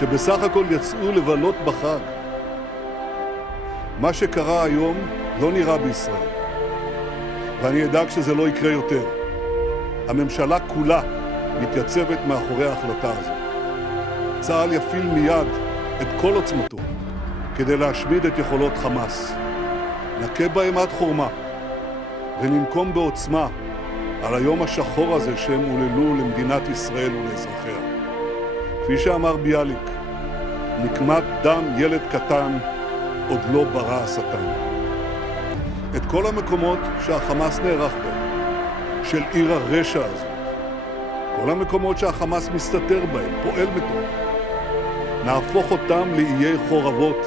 שבסך הכל יצאו לבלות בחג. מה שקרה היום לא נראה בישראל, ואני אדאג שזה לא יקרה יותר. הממשלה כולה מתייצבת מאחורי ההחלטה הזאת. צה"ל יפעיל מיד את כל עוצמתו כדי להשמיד את יכולות חמאס. נכה בהם עד חורמה וננקום בעוצמה על היום השחור הזה שהם עוללו למדינת ישראל ולאזרחיה. כפי שאמר ביאליק, נקמת דם ילד קטן עוד לא ברא השטן. את כל המקומות שהחמאס נערך בהם, של עיר הרשע הזאת, כל המקומות שהחמאס מסתתר בהם, פועל בתוכם, נהפוך אותם לאיי חורבות.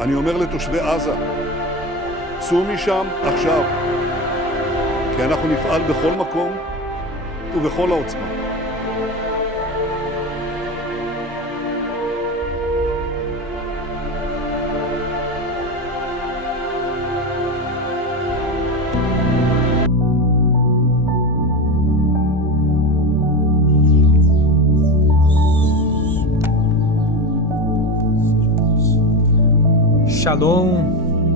אני אומר לתושבי עזה, צאו משם עכשיו, כי אנחנו נפעל בכל מקום ובכל העוצמה. Shalom,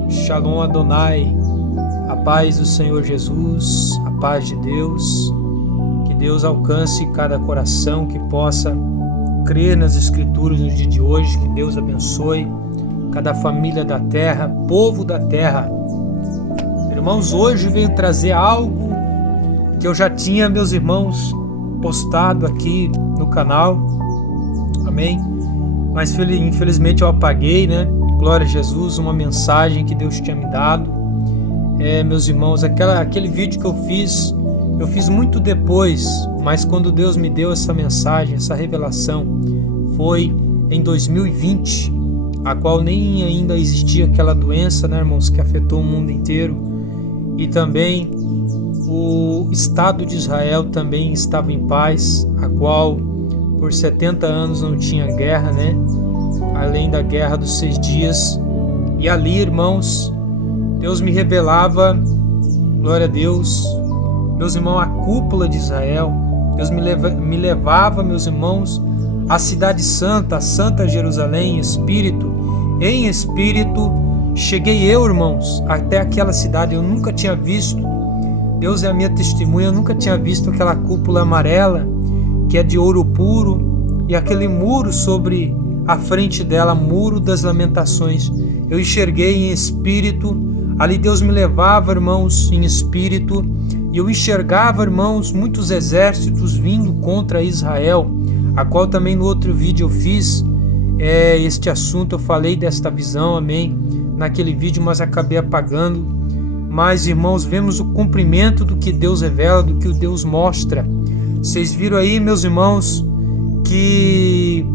Shalom Adonai, a paz do Senhor Jesus, a paz de Deus, que Deus alcance cada coração que possa crer nas Escrituras no dia de hoje, que Deus abençoe cada família da terra, povo da terra. Irmãos, hoje venho trazer algo que eu já tinha, meus irmãos, postado aqui no canal, amém? Mas infelizmente eu apaguei, né? Glória a Jesus, uma mensagem que Deus tinha me dado. Meus irmãos, aquele vídeo que eu fiz muito depois, mas quando Deus me deu essa mensagem, essa revelação, foi em 2020, a qual nem ainda existia aquela doença, né, irmãos, que afetou o mundo inteiro. E também o Estado de Israel também estava em paz, a qual por 70 anos não tinha guerra, né? Além da guerra dos 6 dias. E ali, irmãos, Deus me revelava, glória a Deus, meus irmãos, a cúpula de Israel. Deus me levava, meus irmãos, à cidade santa, a Santa Jerusalém, em espírito, cheguei eu, irmãos, até aquela cidade. Eu nunca tinha visto, Deus é a minha testemunha, eu nunca tinha visto aquela cúpula amarela, que é de ouro puro, e aquele muro sobre à frente dela, muro das lamentações. Eu enxerguei em espírito, ali Deus me levava, irmãos, em espírito, e eu enxergava, irmãos, muitos exércitos vindo contra Israel, a qual também no outro vídeo eu fiz este assunto, eu falei desta visão, amém, naquele vídeo, mas acabei apagando. Mas, irmãos, vemos o cumprimento do que Deus revela, do que o Deus mostra. Vocês viram aí, meus irmãos, que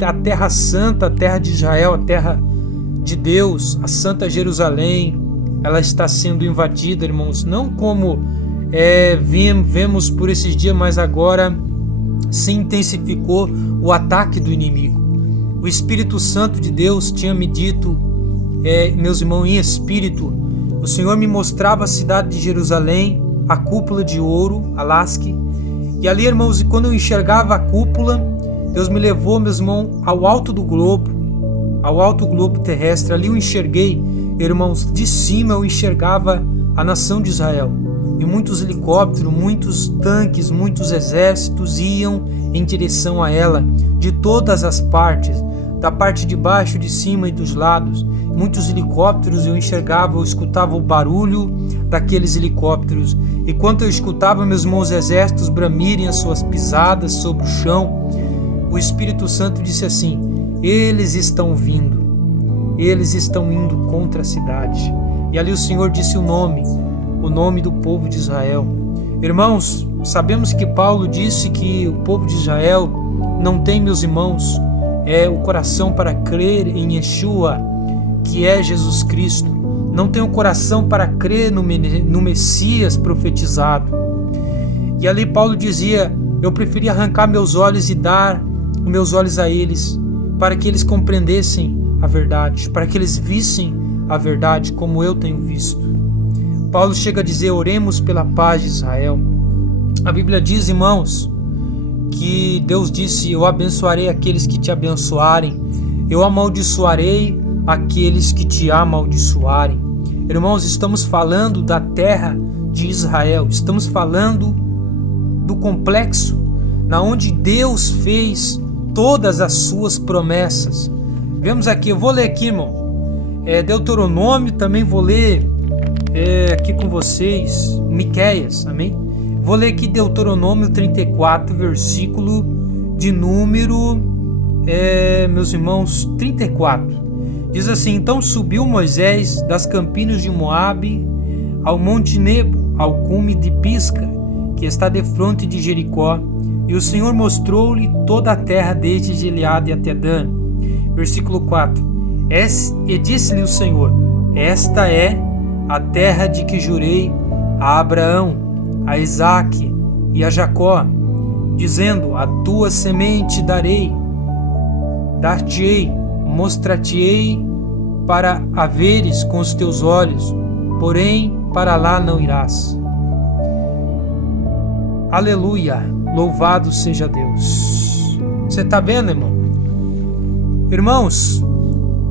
a terra santa, a terra de Israel, a terra de Deus, a Santa Jerusalém, ela está sendo invadida, irmãos, não como vemos por esses dias, mas agora se intensificou o ataque do inimigo. O Espírito Santo de Deus tinha me dito, meus irmãos, em espírito, o Senhor me mostrava a cidade de Jerusalém, a cúpula de ouro, a lasque, e ali, irmãos, quando eu enxergava a cúpula, Deus me levou, meus irmãos, ao alto globo terrestre. Ali eu enxerguei, irmãos, de cima eu enxergava a nação de Israel. E muitos helicópteros, muitos tanques, muitos exércitos iam em direção a ela, de todas as partes, da parte de baixo, de cima e dos lados. Muitos helicópteros eu enxergava, eu escutava o barulho daqueles helicópteros. E quando eu escutava, meus irmãos, exércitos bramirem as suas pisadas sobre o chão, o Espírito Santo disse assim: eles estão vindo, eles estão indo contra a cidade. E ali o Senhor disse o nome do povo de Israel. Irmãos, sabemos que Paulo disse que o povo de Israel não tem, meus irmãos, o coração para crer em Yeshua, que é Jesus Cristo. Não tem o coração para crer no Messias profetizado. E ali Paulo dizia: eu preferi arrancar meus olhos e dar meus olhos a eles, para que eles compreendessem a verdade, para que eles vissem a verdade como eu tenho visto. Paulo chega a dizer: oremos pela paz de Israel. A Bíblia diz, irmãos, que Deus disse: eu abençoarei aqueles que te abençoarem, eu amaldiçoarei aqueles que te amaldiçoarem. Irmãos, estamos falando da terra de Israel, estamos falando do complexo na onde Deus fez todas as suas promessas. Vemos aqui, eu vou ler aqui, irmão, Deuteronômio, também vou ler aqui com vocês Miqueias, amém? Vou ler aqui Deuteronômio 34, versículo de número, meus irmãos, 34. Diz assim: então subiu Moisés das campinas de Moabe ao monte Nebo, ao cume de Pisca, que está defronte de Jericó, e o Senhor mostrou-lhe toda a terra desde Gileade até Dan. Versículo 4. E disse-lhe o Senhor: esta é a terra de que jurei a Abraão, a Isaque e a Jacó, dizendo: a tua semente dar-te-ei, mostrar-te-ei para a veres com os teus olhos, porém para lá não irás. Aleluia, louvado seja Deus. Você está vendo, irmão? Irmãos,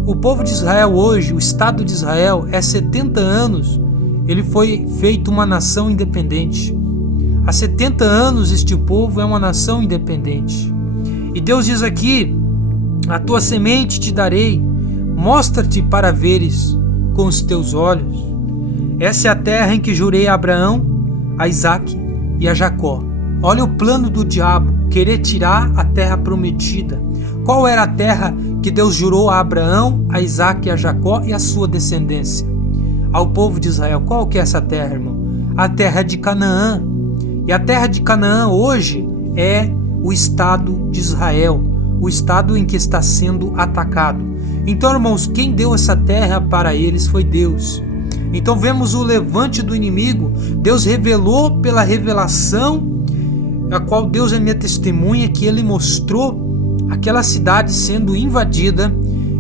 o povo de Israel hoje, o Estado de Israel, 70 anos, ele foi feito uma nação independente. Há 70 anos este povo é uma nação independente. E Deus diz aqui: a tua semente te darei, mostra-te para veres com os teus olhos. Essa é a terra em que jurei a Abraão, a Isaque e a Jacó. Olha o plano do diabo, querer tirar a terra prometida. Qual era a terra que Deus jurou a Abraão, a Isaque e a Jacó e a sua descendência? Ao povo de Israel. Qual que é essa terra, irmão? A terra de Canaã. E a terra de Canaã hoje é o Estado de Israel, o estado em que está sendo atacado. Então, irmãos, quem deu essa terra para eles foi Deus. Então vemos o levante do inimigo. Deus revelou pela revelação, a qual Deus é minha testemunha, que ele mostrou aquela cidade sendo invadida,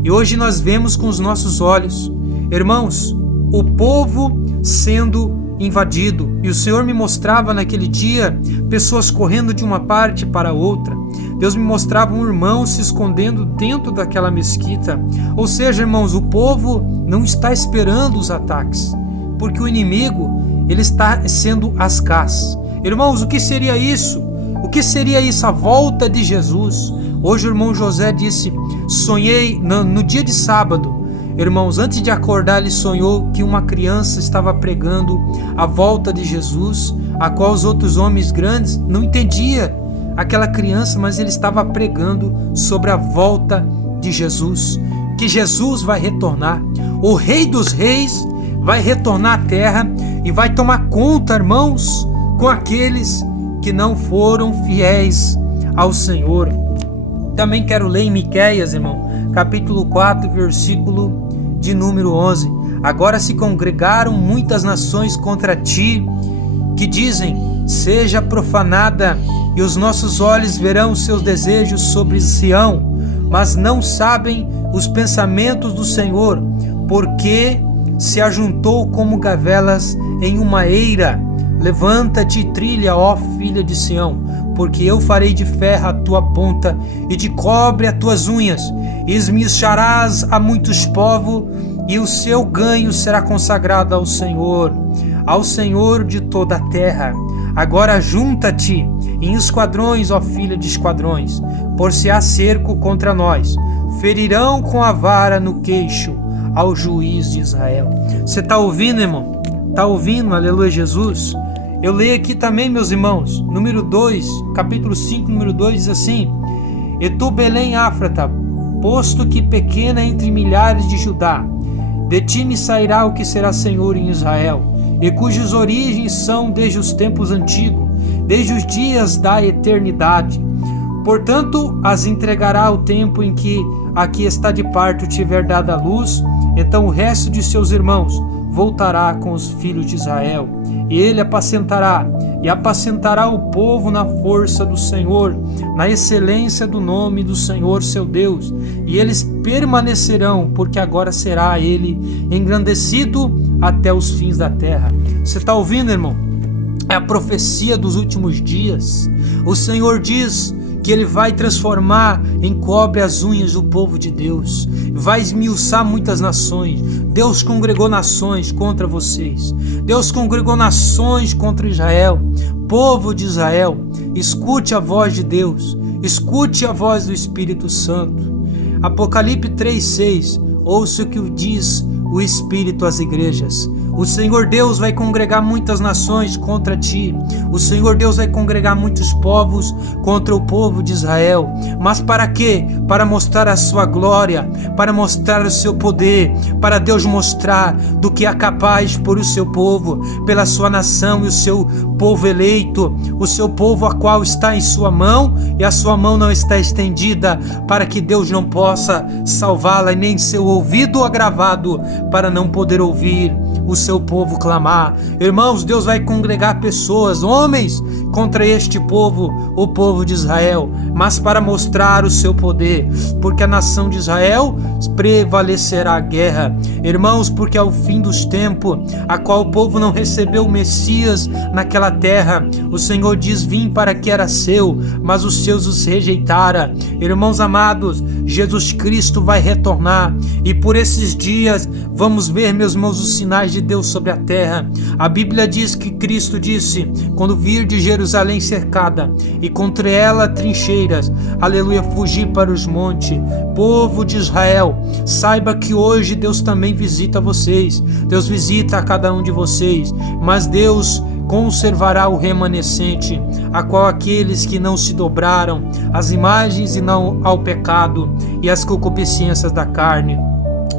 e hoje nós vemos com os nossos olhos, irmãos, o povo sendo invadido. E o Senhor me mostrava naquele dia pessoas correndo de uma parte para outra. Deus me mostrava um irmão se escondendo dentro daquela mesquita. Ou seja, irmãos, o povo não está esperando os ataques, porque o inimigo, ele está sendo ascaz. Irmãos, o que seria isso? O que seria isso? A volta de Jesus. Hoje o irmão José disse: sonhei no dia de sábado. Irmãos, antes de acordar, ele sonhou que uma criança estava pregando a volta de Jesus, a qual os outros homens grandes não entendiam aquela criança, mas ele estava pregando sobre a volta de Jesus, que Jesus vai retornar, o Rei dos Reis vai retornar à terra e vai tomar conta, irmãos, com aqueles que não foram fiéis ao Senhor. Também quero ler em Miqueias, irmão, capítulo 4, versículo de número 11. Agora se congregaram muitas nações contra ti, que dizem: seja profanada, e os nossos olhos verão os seus desejos sobre Sião, mas não sabem os pensamentos do Senhor, porque se ajuntou como gavelas em uma eira. Levanta-te e trilha, ó filha de Sião, porque eu farei de ferro a tua ponta e de cobre as tuas unhas, e esmiuçarás a muitos povos, e o seu ganho será consagrado ao Senhor de toda a terra. Agora junta-te em esquadrões, ó filha de esquadrões, por se há cerco contra nós, ferirão com a vara no queixo ao juiz de Israel. Você está ouvindo, irmão? Está ouvindo? Aleluia, Jesus. Eu leio aqui também, meus irmãos, número 2, capítulo 5, número 2, diz assim: e tu, Belém Áfrata, posto que pequena entre milhares de Judá, de ti me sairá o que será Senhor em Israel, e cujas origens são desde os tempos antigos, desde os dias da eternidade. Portanto, as entregará o tempo em que a que está de parto tiver dado a luz, então o resto de seus irmãos voltará com os filhos de Israel, e ele apacentará o povo na força do Senhor, na excelência do nome do Senhor seu Deus, e eles permanecerão, porque agora será ele engrandecido até os fins da terra. Você está ouvindo, irmão? é a profecia dos últimos dias. O Senhor diz que Ele vai transformar em cobre as unhas do povo de Deus, vai esmiuçar muitas nações. Deus congregou nações contra vocês, Deus congregou nações contra Israel. Povo de Israel, escute a voz de Deus, escute a voz do Espírito Santo. Apocalipse 3:6, ouça o que diz o Espírito às igrejas. O Senhor Deus vai congregar muitas nações contra ti. O Senhor Deus vai congregar muitos povos contra o povo de Israel. Mas para quê? Para mostrar a sua glória, para mostrar o seu poder, para Deus mostrar do que é capaz por o seu povo, pela sua nação e o seu povo eleito, o seu povo a qual está em sua mão e a sua mão não está estendida, para que Deus não possa salvá-la e nem seu ouvido agravado para não poder ouvir o seu povo clamar. Irmãos, Deus vai congregar pessoas, homens, contra este povo, o povo de Israel, mas para mostrar o seu poder, porque a nação de Israel prevalecerá a guerra. Irmãos, porque ao fim dos tempos, a qual o povo não recebeu o Messias naquela terra, o Senhor diz: vim para que era seu, mas os seus os rejeitaram. Irmãos amados, Jesus Cristo vai retornar, e por esses dias vamos ver, meus irmãos, os sinais de Deus sobre a terra. A Bíblia diz que Cristo disse: quando vir de Jerusalém cercada e contra ela trincheiras, aleluia, fugir para os montes. Povo de Israel, saiba que hoje Deus também visita vocês, Deus visita a cada um de vocês, mas Deus conservará o remanescente, a qual aqueles que não se dobraram às imagens e não ao pecado e às concupiscências da carne.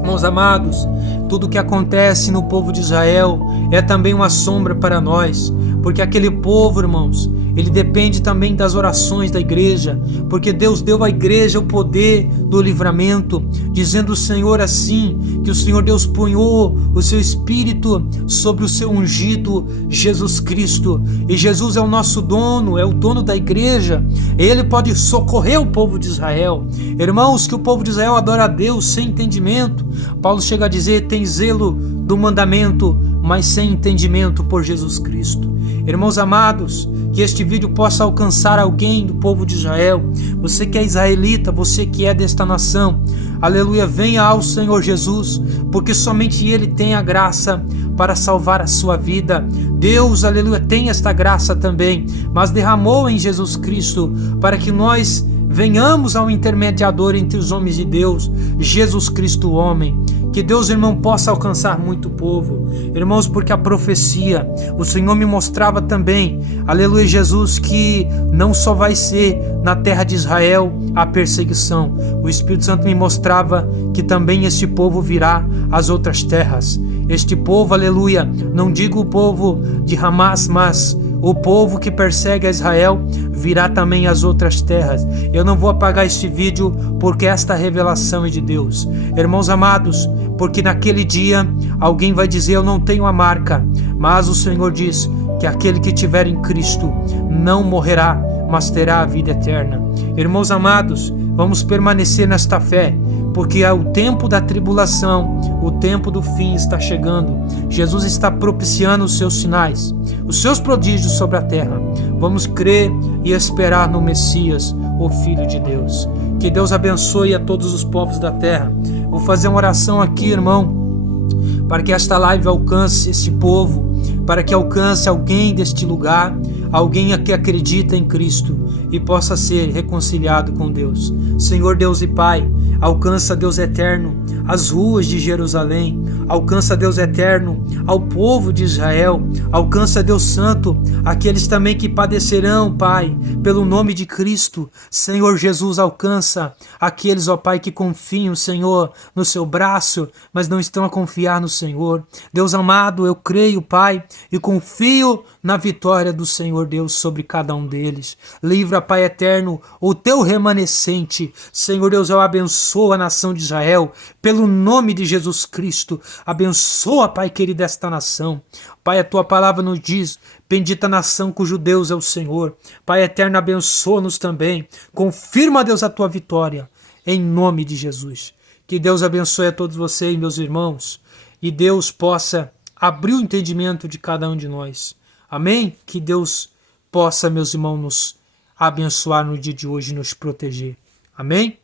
Meus amados, tudo o que acontece no povo de Israel é também uma sombra para nós, porque aquele povo, irmãos, ele depende também das orações da igreja, porque Deus deu à igreja o poder do livramento, dizendo o Senhor assim, que o Senhor Deus punhou o seu Espírito sobre o seu ungido Jesus Cristo, e Jesus é o nosso dono, é o dono da igreja, ele pode socorrer o povo de Israel. Irmãos, que o povo de Israel adora a Deus sem entendimento. Paulo chega a dizer: tem zelo do mandamento, mas sem entendimento por Jesus Cristo. Irmãos amados, que este vídeo possa alcançar alguém do povo de Israel. Você que é israelita, você que é desta nação, aleluia, venha ao Senhor Jesus, porque somente Ele tem a graça para salvar a sua vida. Deus, aleluia, tem esta graça também, mas derramou em Jesus Cristo para que nós venhamos ao intermediador entre os homens de Deus, Jesus Cristo, o homem. Que Deus, irmão, possa alcançar muito povo. Irmãos, porque a profecia, o Senhor me mostrava também, aleluia, Jesus, que não só vai ser na terra de Israel a perseguição. O Espírito Santo me mostrava que também este povo virá às outras terras. Este povo, aleluia, não digo o povo de Hamas, mas o povo que persegue a Israel virá também às outras terras. Eu não vou apagar este vídeo porque esta revelação é de Deus. Irmãos amados, porque naquele dia alguém vai dizer: eu não tenho a marca, mas o Senhor diz que aquele que tiver em Cristo não morrerá, mas terá a vida eterna. Irmãos amados, vamos permanecer nesta fé, porque é o tempo da tribulação, o tempo do fim está chegando. Jesus está propiciando os seus sinais, os seus prodígios sobre a terra. Vamos crer e esperar no Messias, o Filho de Deus. Que Deus abençoe a todos os povos da terra. Vou fazer uma oração aqui, irmão, para que esta live alcance este povo, para que alcance alguém deste lugar, alguém que acredita em Cristo e possa ser reconciliado com Deus. Senhor Deus e Pai, alcança, Deus eterno, as ruas de Jerusalém, alcança, Deus eterno, ao povo de Israel, alcança, Deus santo, aqueles também que padecerão, Pai, pelo nome de Cristo. Senhor Jesus, alcança aqueles, ó Pai, que confiam, Senhor, no seu braço, mas não estão a confiar no Senhor. Deus amado, eu creio, Pai, e confio na vitória do Senhor Deus sobre cada um deles. Livra, Pai eterno, o teu remanescente. Senhor Deus, eu abençoo a nação de Israel, pelo nome de Jesus Cristo. Abençoa, Pai querido, esta nação. Pai, a tua palavra nos diz: bendita a nação cujo Deus é o Senhor. Pai eterno, abençoa-nos também. Confirma, Deus, a tua vitória, em nome de Jesus. Que Deus abençoe a todos vocês, meus irmãos, e Deus possa abrir o entendimento de cada um de nós. Amém? Que Deus possa, meus irmãos, nos abençoar no dia de hoje e nos proteger. Amém?